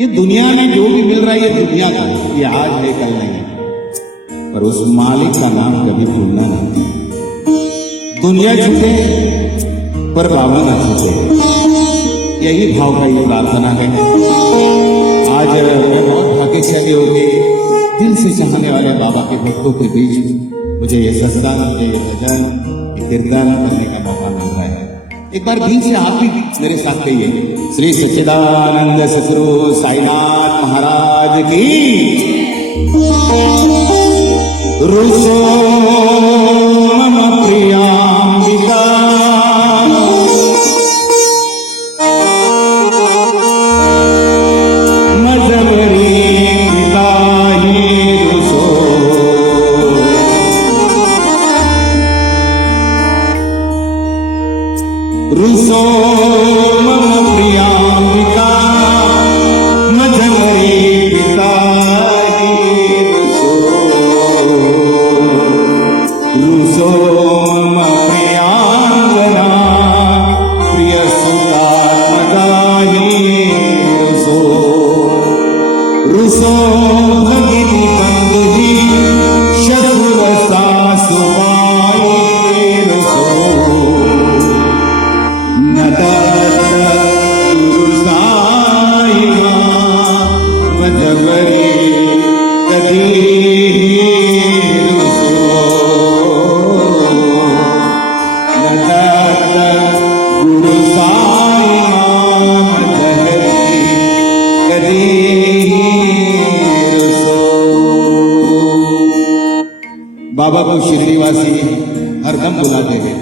ये दुनिया में जो भी मिल रहा है ये दुनिया का, ये आज है कल नहीं, पर उस मालिक का नाम कभी भूलना नहीं। दुनिया छूटे पर बाबा ना छूटे, यही भाव का ये प्रार्थना है। आज मैं बहुत भाग्यशाली हो गई, दिल से चाहने वाले बाबा के भक्तों के बीच मुझे ये सजदा, मुझे ये भजन, ये कीर्तन करने का मौका मिल रहा है। एक बार दिल से आप भी मेरे साथ कहिए, श्री सच्चिदानंद सद्गुरु साईनाथ महाराज की। रुसो मम प्रियांबिका, मजमरी पिताही रुसो, रुसो मम प्रियांबिका, मजमरी पिताही रुसो, रुसो मम प्रियांगना, प्रिय सुतात्मगाही रुसो, रुसो भगिनी बंधुजी शत्रुव सासुबाई रुसो, मजमरी कदी रुसो, नदत गुरु साई मजमरी कदी रुसो। बाबा को शिरडीवासी हरदम बुलाते हैं,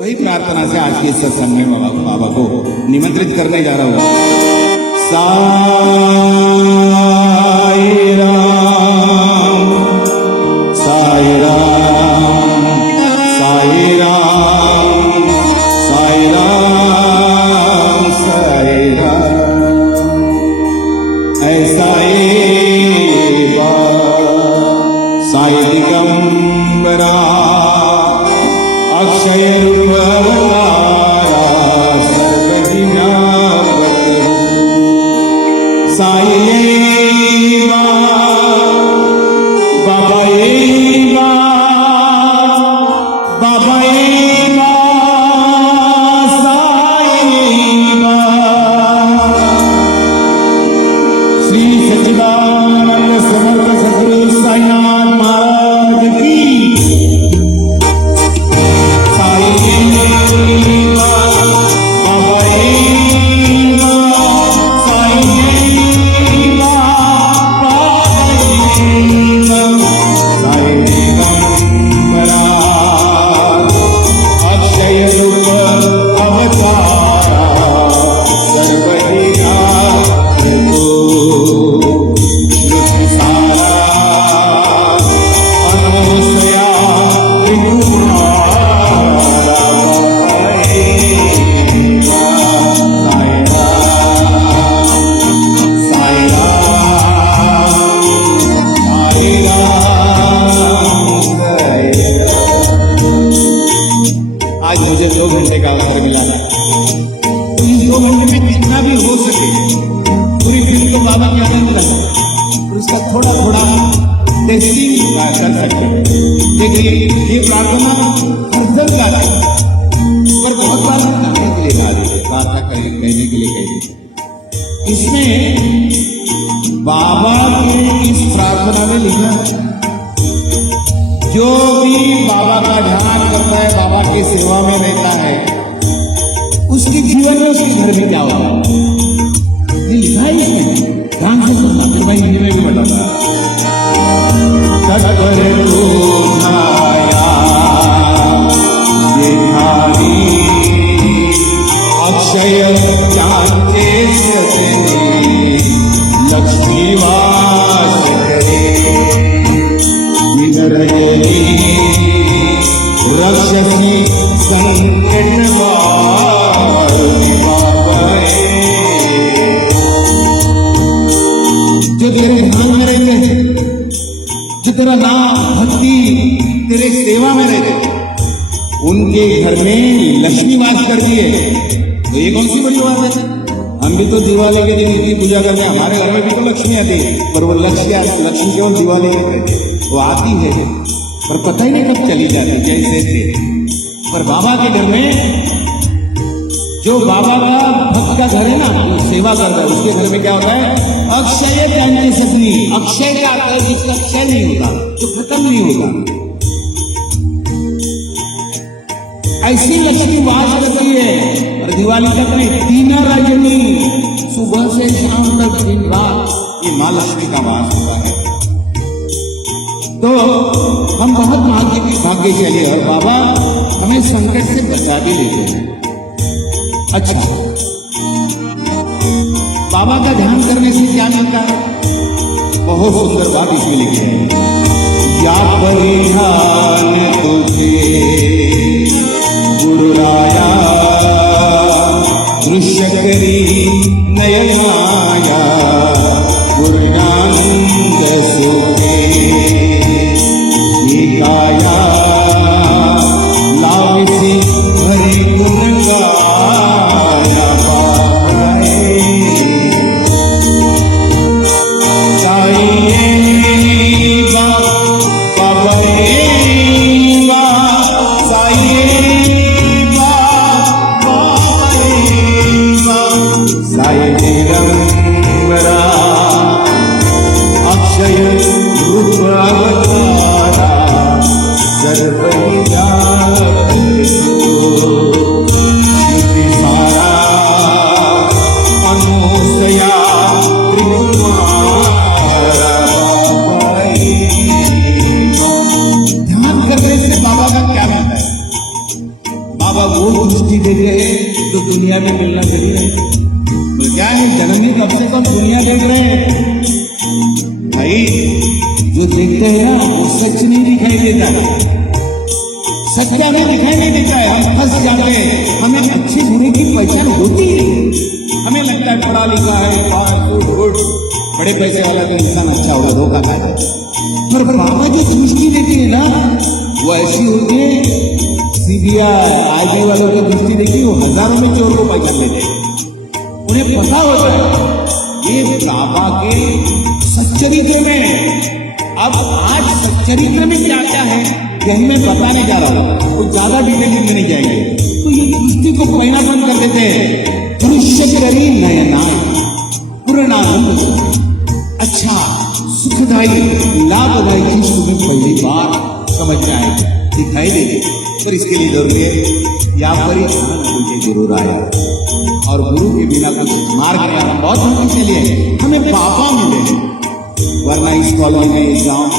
वही प्रार्थना से आज के सत्संग में बाबा को निमंत्रित करने जा रहा हूं। साई राम, साई राम, साई राम, साई राम, साई राम, ऐसा साई दिगंबरा अक्षय रूप अवतारा सर्वजिना साई बाबा बाबा साई श्री सच्चिदानंद समर्थ सद्गुरु साईनाथ महाराज की। आज मुझे 2 घंटे का अवसर मिला है, तो इस 2 घंटे में जितना भी हो सके पूरी दिन को बाबा के आनंद रहे और उसका थोड़ा थोड़ा टेस्टिंग कर सकते हैं। देखिए ये प्रार्थना हर जन का है, पर बहुत बार कहने के लिए प्रार्थना कहने के लिए कहते, इसमें बाबा ने इस प्रार्थना में लिखा है जो भी बाबा का ध्यान करता है, बाबा की सेवा में रहता है, उसके जीवन में उसके घर में क्या होगा ये लिखा है इसमें। ध्यान से सुनना, फिर भाई हिंदी में भी बताता अक्षय चांचे सजनी लक्ष्मी वास करे, रक्षसी संकट जो तेरे ध्यान में रहते हैं, जो तेरा नाम भक्ति तेरे सेवा में रहते, उनके घर में लक्ष्मी वास कर दिए, तो ये कौन सी बड़ी बात है। हम भी तो दिवाली के दिन इतनी पूजा करते हैं, हमारे घर में भी तो लक्ष्मी आती है, पर वो लक्ष्मी केवल दिवाली में रहती है, वो आती है पर पता ही नहीं कब चली जाती जैसे थे। पर बाबा के घर में जो बाबा का भक्त का घर है ना, वो सेवा करता है, उसके घर में क्या होता है, अक्षय त्यांची सपनी। अक्षय का अर्थ है जिसका क्षय नहीं होगा, जो खत्म नहीं होगा, ऐसी लक्ष्मी वास करती है। और दिवाली तक में 3 रजनी, सुबह से शाम तक दिन रात, ये माँ लक्ष्मी का वास होता है। तो हम बहुत भाग्यशाली है और बाबा हमें संकट से बचा भी लेते हैं। अच्छा, बाबा का ध्यान करने से क्या मिलता है? बहुत सुंदर बात इसमें लिखी है, या परिधान तुझे गुरुराया दृश्य करी नयन माया गुरुनानंद सुखे काया लाविसी हरि गुण गाया पाए साईं बाबा अक्षय रूप अवतारा सर्वहि जात श्रुति सारा अनुसया त्रिगुणारा। ध्यान करने से बाबा का क्या मिलता है? बाबा वो दृष्टि देते हैं जो दुनिया में मिलना जरूरी है। तो क्या है, जन्म ही कम से कम दुनिया देख रहे हैं भाई, जो देखते हैं ना वो सच नहीं दिखाई देता, सच्चा में दिखाई नहीं देता है। हम फंस जाते हैं, हमें अच्छे बुरे की पहचान होती है, हमें लगता है पढ़ा लिखा है, बड़े पैसे वाला तो इंसान अच्छा होगा, धोखा खाएगा। पर बाबा जो दृष्टि देते हैं ना, वो ऐसी होती है, सीबीआई आईबी वालों की दृष्टि देखी, वो हजारों में चोर को पहचान लेते हैं। उन्हें पता होता है ये बाबा के सच्चरित्र में। अब आज सच्चरित्र में क्या क्या है यही मैं बताने जा रहा हूँ, तो ज्यादा डिटेल में नहीं जाएंगे। तो ये दृष्टि को कहना बंद कर देते हैं, दृश्य करी नयना पूर्णानंद। अच्छा, सुखदायी लाभदायी चीज तुम्हें पहली बार समझ में आएगी, दिखाई देगी, पर इसके लिए जरूरी है या परिधान तुझे जरूर आया, और गुरु के बिना कुछ मार्ग नहीं आना। बहुत मुश्किल से लिए हमें पापा मिले, वरना इस कॉलेज में एग्जाम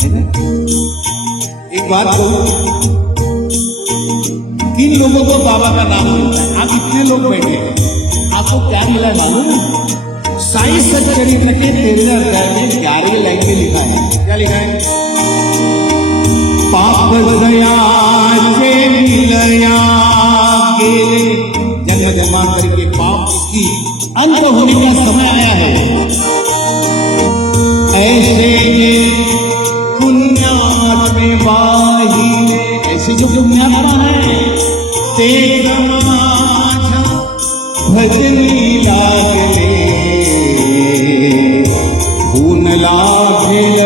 है ना। एक बात कहूं, किन लोगों को बाबा का नाम मिलता है? आप इतने लोग बैठे हैं, आपको क्या मिला है मालूम? साईं सच्चरित्र के 13 अध्याय में 11 लाइन में लिखा है, क्या लिखा है? पाप दया से मिलया गेले, जन्म जन्मांतर के पाप की अंत होने का समय आया है। ऐसे पुण्यात्मे वाहिने, ऐसे जो पुण्यात्मा है, तेरा माझा भजनी लागले भून लाभेल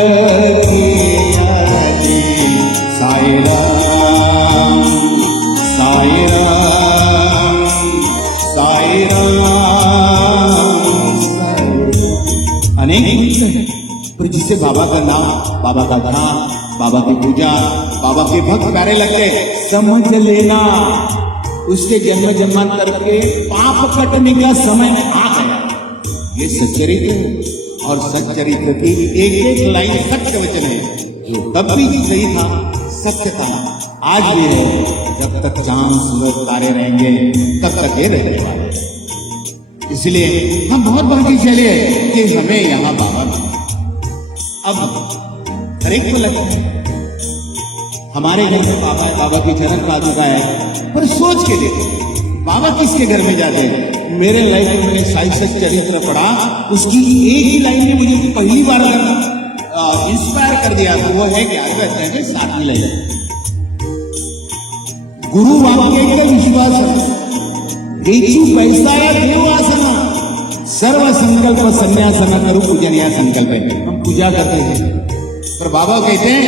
साई राम साई राम साई राम। अनेक गीत है, पर जिसे बाबा का नाम, बाबा का ध्यान, बाबा की पूजा, बाबा के भक्त प्यारे लगते, समझ लेना उसके जन्म जन्मांतर के पाप कटने का समय आ गया। ये सच्चरित्र और सच्चरित्र की एक एक लाइन सत्य वचन है, जो तब भी सही था, सत्य था, आज भी है। जब तक चांद सूरज तारे रहेंगे तब तक ये रहने वाले। इसलिए हम बहुत भाग्यशाली है कि हमें यहाँ बाबा मिले। अब हर एक को लगता है हमारे घर में बाबा है, बाबा की चरण पा चुका है, पर सोच के देखो बाबा किसके घर में जाते हैं। मेरे लाइफ में मैंने साईं सच्चरित्र पढ़ा, उसकी एक ही लाइन ने मुझे पहली बार इंस्पायर कर दिया, तो वो है क्या? 7वीं लाइन, गुरु वाक्य का विश्वास है। हेचू पैसाया देवासन सर्व संकल्प संन्यासन करूं पूजनिया संकल्प है। हम पूजा करते हैं पर बाबा कहते हैं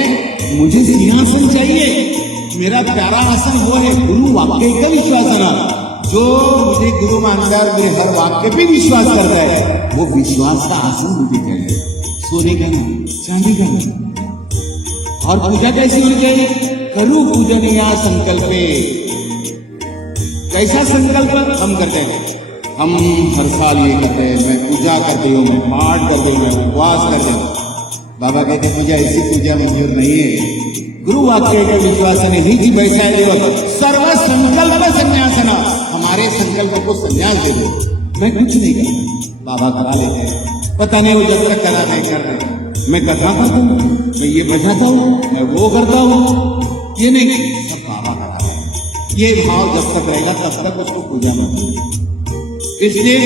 मुझे सिंहासन चाहिए, मेरा प्यारा आसन वो है गुरु वाक्य का विश्वास। जो मुझे गुरु मानता है, मेरे हर वाक्य पे विश्वास करता है, वो विश्वास का आसन मुझे चाहिए, सोने का नहीं, चांदी का नहीं। और पूजा कैसी होनी चाहिए? करूं पूजनिया संकल्पे। कैसा संकल्प हम करते हैं? हम हर साल ये करते हैं, मैं पूजा करती हूँ, मैं पाठ करती हूँ, मैं उपवास करती हूँ। बाबा कहते हैं मुझे ऐसी पूजा मंजूर नहीं है। गुरु वाक्य के विश्वास ने ही वैसा सर्व संकल्प संन्यासन, हमारे संकल्प को संन्यास दे दो, मैं कुछ नहीं करता। बाबा करा लेते हैं, पता नहीं वो जब तक करा नहीं कर रहे, मैं कथा करता हूँ, मैं ये बजाता हूँ, मैं वो करता हूँ, ये नहीं, सब बाबा करा रहे हैं। ये भाव जब तक रहेगा तब तक उसको पूजा मत। इसलिए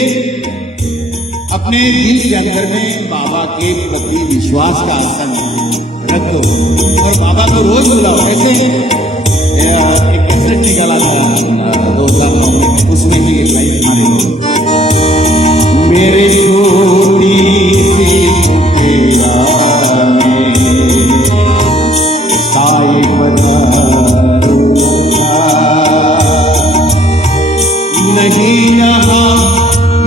अपने दिल के अंदर में बाबा के प्रति विश्वास का आसन रख दो और बाबा को रोज बुलाओ। ऐसे एक कैसेट निकाला था 2009 में, उसमें ही एक लाइन हमारे मेरे छोटी सी कुटिया में साई नहीं यहाँ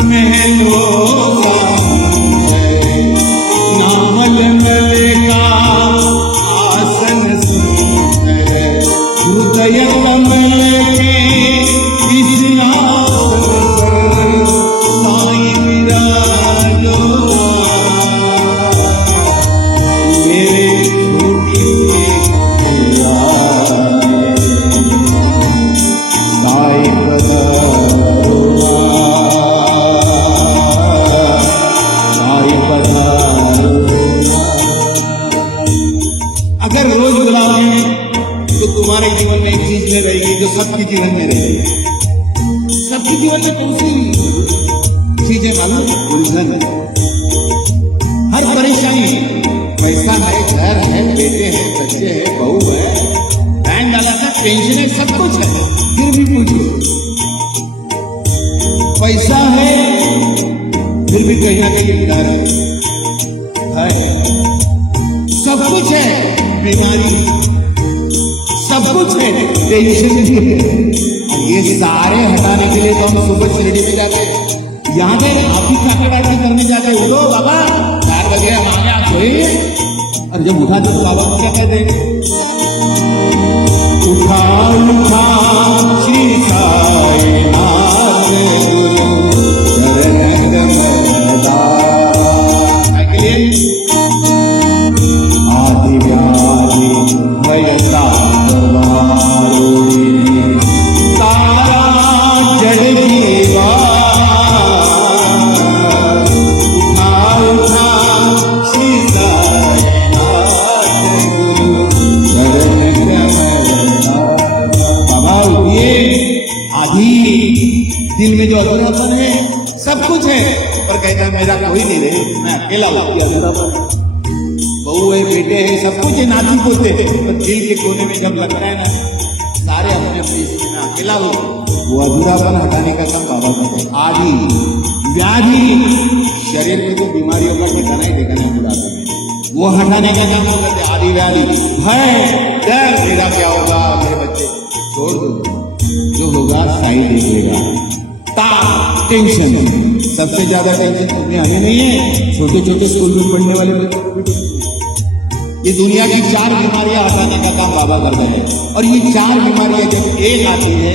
महलों हृदय कमल के साईं विराजो मेरे छोटी साईं अगर रोज बुलाओगे तो तुम्हारे जीवन में एक चीज में रहेगी जो सबके जीवन में रहेगी। सबके जीवन में कौन सी चीजें मालूम? उलझन, हर परेशानी, पैसा है, घर है, बेटे हैं, बच्चे हैं, बहू है, बैंक डाला था, पेंशन है, सब कुछ है, फिर भी पूछो पैसा है फिर भी कहीं ना कहीं डर है, सब कुछ है, बीमारी सब कुछ है, टेंशन भी है। ये सारे हटाने के लिए तो हम सुबह शिरडी में जाते हैं, यहाँ पे आप ही काकड़ाई करने जाते हैं। उठो बाबा 4 बजे हम आगे आप सोए, और जब उठा तो बाबा को क्या कहते हैं? उठा उठा श्री साई नाथ गुरु शरण कमलदा आदि व्याधि भयता दिल में जो अधूरापन है, सब कुछ है पर कहता है मेरा कोई नहीं रहे, मैं अकेला हूँ। अधूरापन, बहू है, बेटे हैं, सब कुछ है, नाती पोते हैं, पर दिल के कोने में जब लगता है ना सारे अपने अपने में अकेला हूँ, वो अधूरापन हटाने का काम बाबा करते हैं। आदि व्याधि, शरीर में तो बीमारियों का ठिकाना ही देखना है बुढ़ापे, वो हटाने का काम वो करते। आदि व्याधि, भय, डर, मेरा क्या होगा, मेरे बच्चे, छोड़ दो, जो होगा साई देख लेगा। टेंशन, सबसे ज्यादा टेंशन तुम्हें हमें नहीं है, छोटे छोटे स्कूल में पढ़ने वाले बच्चों को भी। ये दुनिया की 4 बीमारियां हटाने का काम बाबा करते हैं, और ये 4 बीमारियां जब एक आती है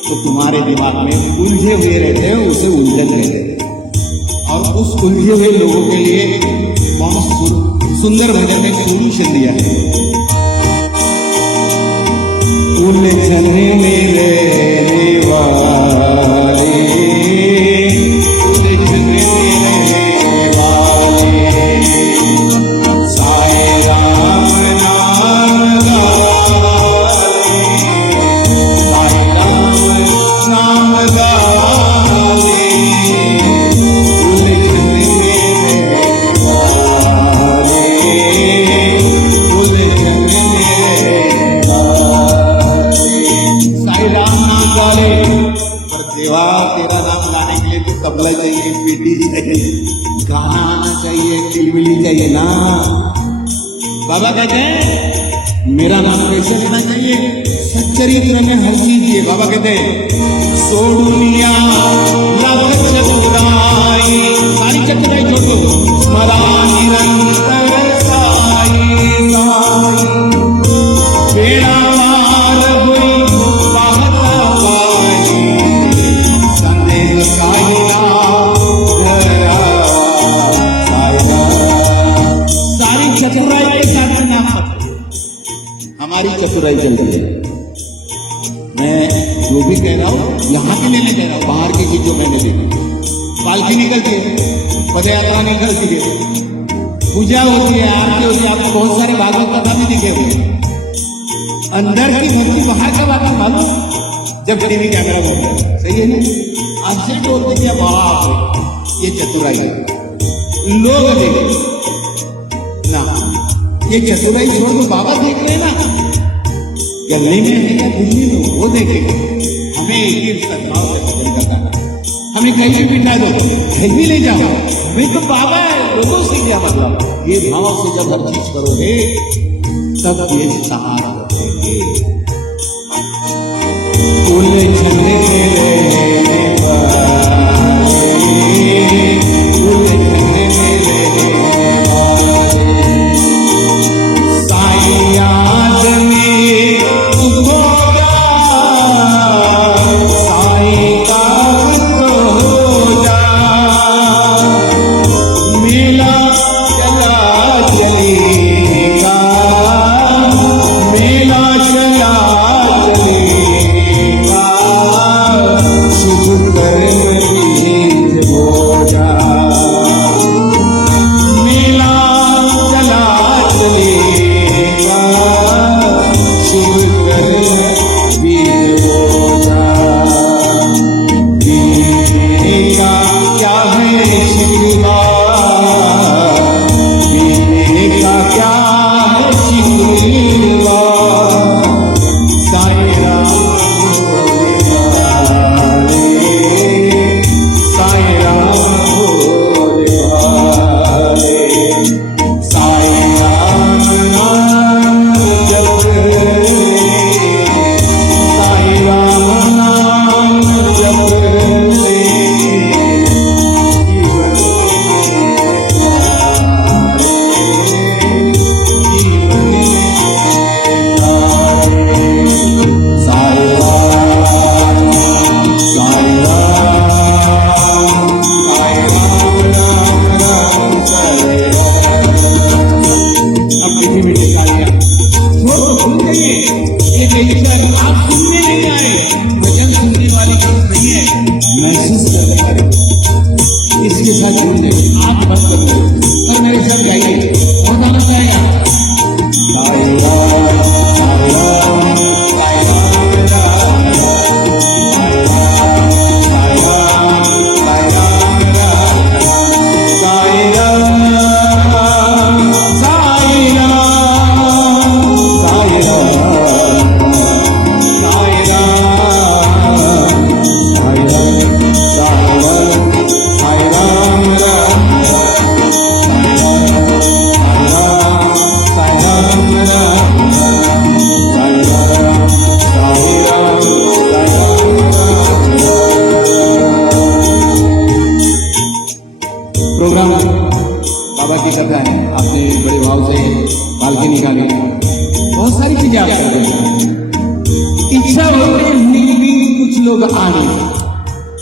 तो तुम्हारे दिमाग में उलझे हुए रहते हैं, उसे उलझन रहते हैं। और उस उलझे हुए लोगों के लिए बहुत सुंदर भजन ने सोल्यूशन दिया है। उलझन मेरे गाना आना चाहिए, चिलमिली चाहिए ना। बाबा कहते हैं मेरा नाम कैसे लेना चाहिए, सच्चरित्र में हर चीज है। बाबा कहते हैं सोडुनिया लग चतुराई, सारी चतुराई छोड़ दो, स्मरा निरंतर साई साई, बेड़ा पार हुई बाहत पाई, संदेह साइया धरा साइया। सारी चतुराई के साथ में नाम हमारी चतुराई चल रही है। मैं जो भी कह रहा हूँ यहाँ के लिए नहीं कह रहा हूँ, बाहर की चीज जो मैंने देखी, पालकी निकलती है, पद यात्रा निकलती है, पूजा होती है, आरती होती है, आपने बहुत सारे भागवत कथा भी दिखे हुए। अंदर की मूर्ति बाहर का बात मालूम जब टीवी कैमरा बोलता है, सही है नहीं? आपसे बोलते क्या बाप ये चतुराई है, लोग देखे ना, ये चतुराई छोड़ दो, बाबा देख रहे हैं ना, गली में है या दिल्ली में, वो देखेंगे। हमें एक ही सद्भाव से पसंद करता है, हमें कहीं भी बिठा दो, कहीं भी ले जाओ, हमें तो बाबा है, लोगों से क्या मतलब। ये भाव से जब हर चीज करोगे तब ये सहारा रखेंगे।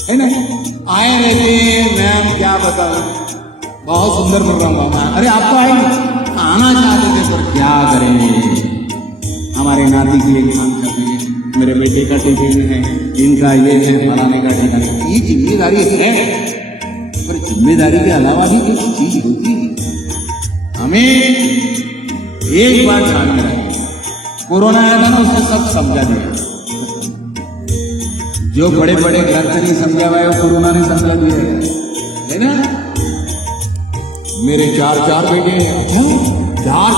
है ना, आए रहते मैम क्या बताऊं, बहुत सुंदर प्रोग्राम हुआ। अरे आप तो आए आना चाहते थे पर क्या करें, हमारे नाती के लिए काम कर रहे हैं, मेरे बेटे का टिफिन है, इनका ये है, फलाने का ठिकाने। ये जिम्मेदारी है, पर जिम्मेदारी के अलावा भी कुछ चीज होती है। हमें एक बात ध्यान में रखें, कोरोना आया था ना, उसने सब समझा दिया। जो बड़े बड़े ग्रंथ नहीं समझा हुआ है, कोरोना ने समझा दिया है ना। मेरे चार बेटे हैं, चार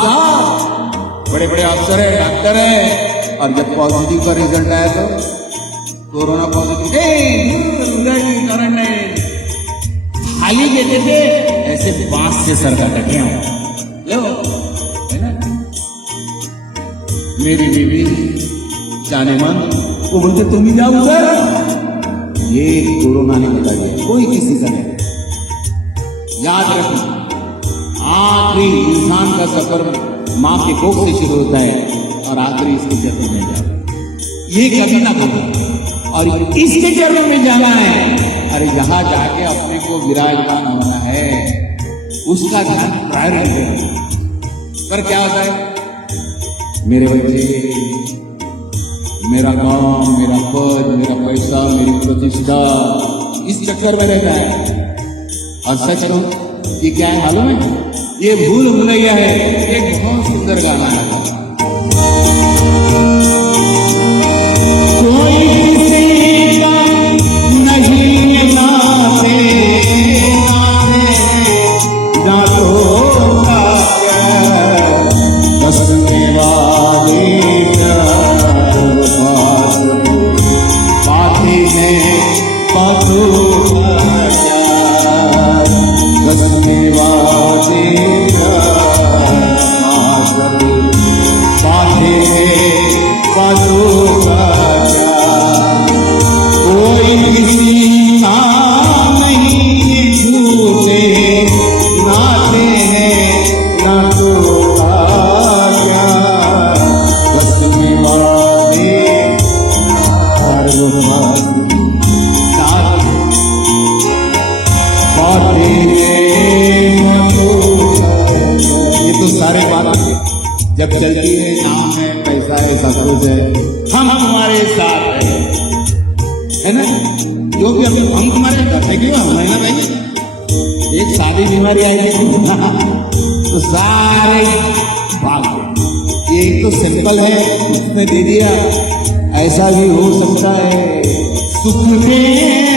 बड़े बड़े अफसर है, डॉक्टर है, और जब पॉजिटिव का रिजल्ट आया तो कोरोना पॉजिटिव, गाली देते थे ऐसे बांस से सर कटे हो लो, है ना। मेरी बीवी जाने मन वो बोलते तुम ही जाओ सर, ये कोरोना ने बता दिया, कोई किसी का नहीं। याद रखना, आखिरी इंसान का सफर माँ के कोख से शुरू होता है और आखिरी इसके चरणों में जाता है। ये कभी ना करो और इसके चरणों में जाना है। अरे जहां जाके अपने को विराजमान होना है उसका ध्यान प्रायोरिटी है। पर क्या होता है, मेरे बच्चे, मेरा काम, मेरा पद, मेरा पैसा, मेरी प्रतिष्ठा, इस चक्कर में रहता है। और सच कहूं ये क्या है मालूम है, ये भूल भुलैया है। एक बहुत सुंदर गाना है, कोई किसी का नहीं नाते ना तो बसने वाले बातें हैं बातों बसने वाले बातें हैं बातों का कोई किसी का नहीं झूठे नाते हैं नातों का क्या बसने वाले ये तो सारे बात जब चलती है, नाम है, पैसा है, सब कुछ है, हम हमारे साथ है ना। जो भी हम तुम्हारे साथ है, क्यों हम है ना भाई। एक शादी बीमारी आएगी तो सारे भाग गए। ये एक तो सिंपल है, उसने दे दिया। ऐसा भी हो सकता है सुख में